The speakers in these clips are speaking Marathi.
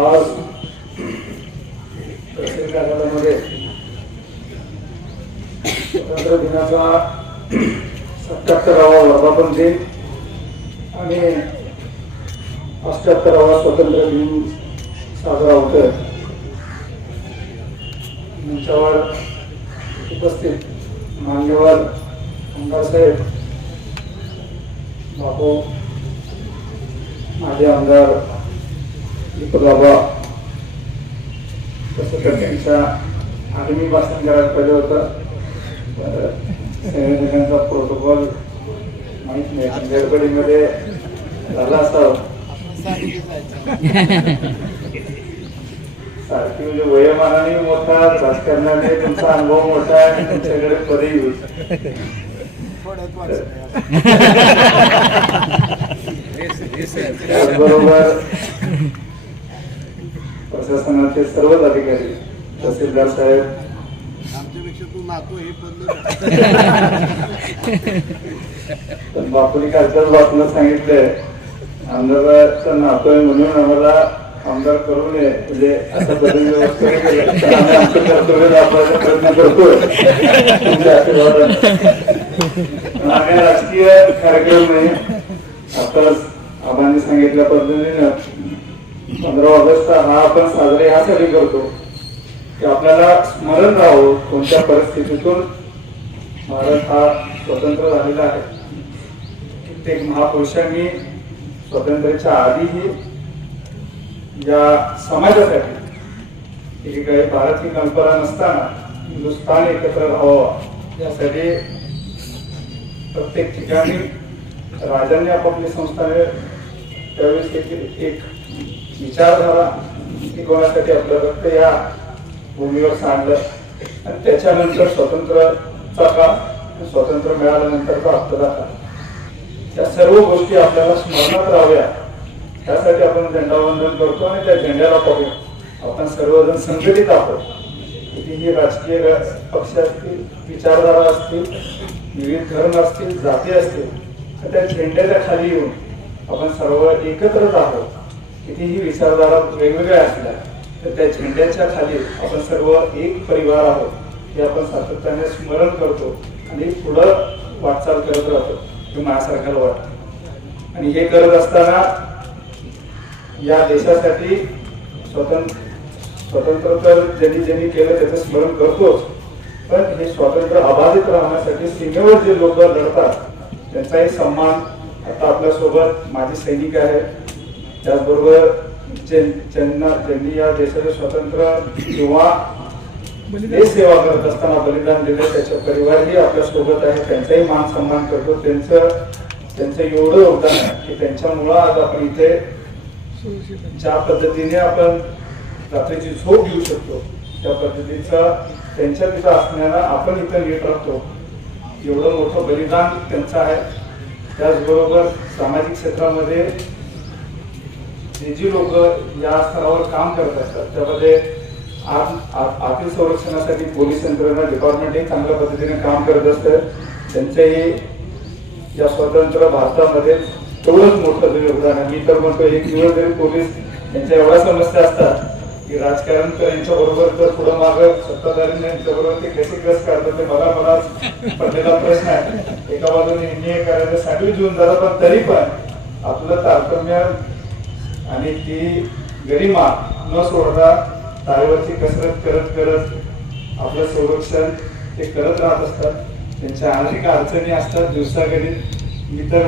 आज तहसील कार्यालयामध्ये स्वातंत्र्य दिनाचा सत्याहत्तरावा वर्धापन दिन आणि अष्ट्याहत्तरावा स्वातंत्र्य दिन साजरा होतोय. मंचावर उपस्थित मान्यवर आमदार साहेब बापू माझे आमदार बाबा तसं तर त्यांच्या आगामी भाषण करायला पाहिजे होतं संयोजकांचा प्रोटोकॉल माहीत नाही गडबडीमध्ये झाला असावं सारखी म्हणजे वयोमानाने मोठा राजकारणाने तुमचा अनुभव मोठा आहे तुमच्याकडे पदही होईल त्याचबरोबर प्रशासनाचे सर्वच अधिकारी तहसीलदार साहेब. आमच्यापेक्षा तू नातो हे पडलं पण बापूने कालच्याच बातमीला सांगितलंय आमदाराचं नातो आहे म्हणून आम्हाला आमदार करू नये म्हणजे असं आम्ही आमचं कर्तव्य दाखवायचा प्रयत्न करतोय. तुमच्या आशीर्वादाने. आम्ही राजकीय कार्यक्रम नाही. आताच आबांनी सांगितल्या पद्धतीनं पंधरा ऑगस्ट हा आपण साजरे यासाठी करतो. की आपल्याला स्मरण राहावं कोणत्या परिस्थितीतून भारत हा स्वतंत्र झालेला आहे. कित्येक महापुरुषांनी स्वातंत्र्याच्या आधीही या समाजासाठी एकीकडे काही भारत ही कल्पना नसताना हिंदुस्थान एकत्र राहावा यासाठी प्रत्येक ठिकाणी राजांनी आपापली संस्था त्यावेळेस एक देखील मला की कोणासाठी आपलं रक्त या भूमीवर सांडलं. आणि त्याच्यानंतर स्वतंत्रचा काळ स्वातंत्र्य मिळाल्यानंतरचा आपल्याला काळ त्या सर्व गोष्टी आपल्याला स्मरणात राहाव्या. त्यासाठी आपण झेंडावंदन करतो आणि त्या झेंड्याला पाहूया. आपण सर्वजण संघटित आहोत. कितीही राजकीय र- पक्ष असतील विचारधारा असतील विविध धर्म असतील जाती असतील तर त्या झेंड्याच्या खाली येऊन आपण सर्व एकत्रच आहोत. कितीही विचारधारा वेगवेगळ्या असल्या तर त्या झेंड्याच्या खाली आपण सर्व एक परिवार आहोत हे आपण सातत्याने स्मरण करतो आणि पुढं वाटचाल करत राहतो हे माझ्यासारख्याला वाटतं. आणि हे करत असताना या देशासाठी स्वतंत्र स्वतंत्र तर ज्यांनी ज्यांनी केलं त्याचं स्मरण करतोच. पण हे स्वातंत्र्य अबाधित राहण्यासाठी सीमेवर जे लोक लढतात त्यांचाही सन्मान आता आपल्यासोबत माझे सैनिक आहेत त्याचबरोबर ज्यांना ज्यांनी या देशाचे स्वतंत्र किंवा सेवा करत असताना बलिदान दिलं त्याचे परिवारही आपल्यासोबत आहे त्यांचाही मान सन्मान करतो. त्यांचं त्यांचं एवढं योगदान आहे की त्यांच्यामुळं आज आपण इथे ज्या पद्धतीने आपण रात्रीची झोप घेऊ शकतो त्या पद्धतीचा त्यांच्या तिथं असण्यानं आपण इथं नीट राहतो. एवढं मोठं बलिदान त्यांचं आहे. त्याचबरोबर सामाजिक क्षेत्रामध्ये जे जी लोक या स्तरावर काम करत असतात त्यामध्ये आज आतील संरक्षणासाठी पोलीस यंत्रणा डिपार्टमेंटही चांगल्या पद्धतीने काम करत असतं. त्यांच्याही या स्वतंत्र भारतामध्ये तेवढंच मोठं योगदान आहे. मी तर म्हणतो एक दिवस जरी पोलीस यांच्या एवढ्या समस्या असतात की राजकारण तर यांच्या बरोबर तर पुढं माग सत्ताधारी यांच्या बरोबर ते कसे कस करतात ते मला मला पडलेला प्रश्न आहे. एका बाजूने यांनी ए करायचं सँडविच घेऊन जातात पण तरी पण आपलं तारतम्य आणि ती गरिमा न सोडता तारेवरची कसरत करत करत आपलं संरक्षण ते करत राहत असतात. त्यांच्या अनेक अडचणी असतात. दिवसागणित मी तर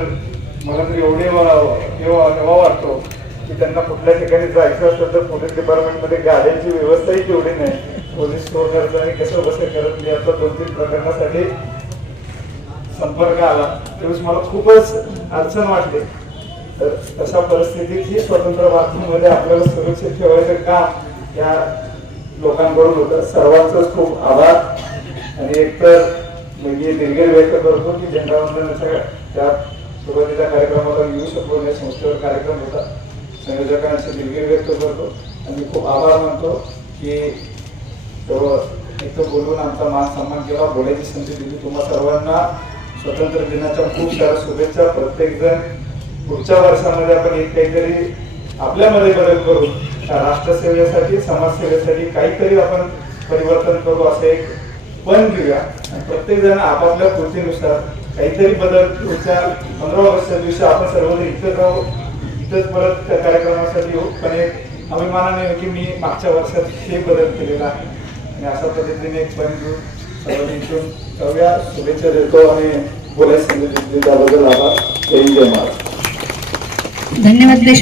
मला तर एवढे वा- वाटतो की त्यांना कुठल्या ठिकाणी जायचं असतं तर पोलीस डिपार्टमेंटमध्ये गाड्यांची व्यवस्थाही तेवढी नाही. पोलीस स्टोर करत आणि कसं बसं करत मी आता दोन तीन प्रकरणासाठी संपर्क आला. त्यावेळेस मला खूपच अडचण वाटली. तर अशा परिस्थितीत ही स्वतंत्र भारतामध्ये आपल्याला सुरक्षित ठेवायचं काम या लोकांकडून होतं. सर्वांचाच खूप आभार. आणि एकतर म्हणजे दीर्घ व्यक्त करतो की झेंडावंदनाच्या त्या सुरुवातीच्या कार्यक्रमाला येऊ शकलो नाही संस्थेवर कार्यक्रम होता संयोजकांचे दीर्घ व्यक्त करतो. आणि खूप आभार मानतो की तो इथं बोलून आमचा मान सन्मान केला. बोलायची संधी दिली. तुम्हा सर्वांना स्वतंत्र दिनाच्या खूप साऱ्या शुभेच्छा. प्रत्येकजण पुढच्या वर्षामध्ये आपण एक काहीतरी आपल्यामध्ये बदल करू राष्ट्रसेवेसाठी समाजसेवेसाठी काहीतरी आपण परिवर्तन करू असं एक पण घेऊया. आणि प्रत्येक जण आपापल्या कृतीनुसार काहीतरी बदल पुढच्या पंधरा वर्षाच्या दिवशी आपण सर्वजण इथं राहू इथंच परत त्या कार्यक्रमासाठी येऊ. पण एक अभिमानाने येऊ की मी मागच्या वर्षात हे बदल केलेला आहे. आणि अशा पद्धतीने एक पण घेऊन सर्वांनी इथून जाऊया. शुभेच्छा देतो आणि बोलायला संधी दिली त्याबद्दल आभार. जय जय महाराज धन्यवाद देश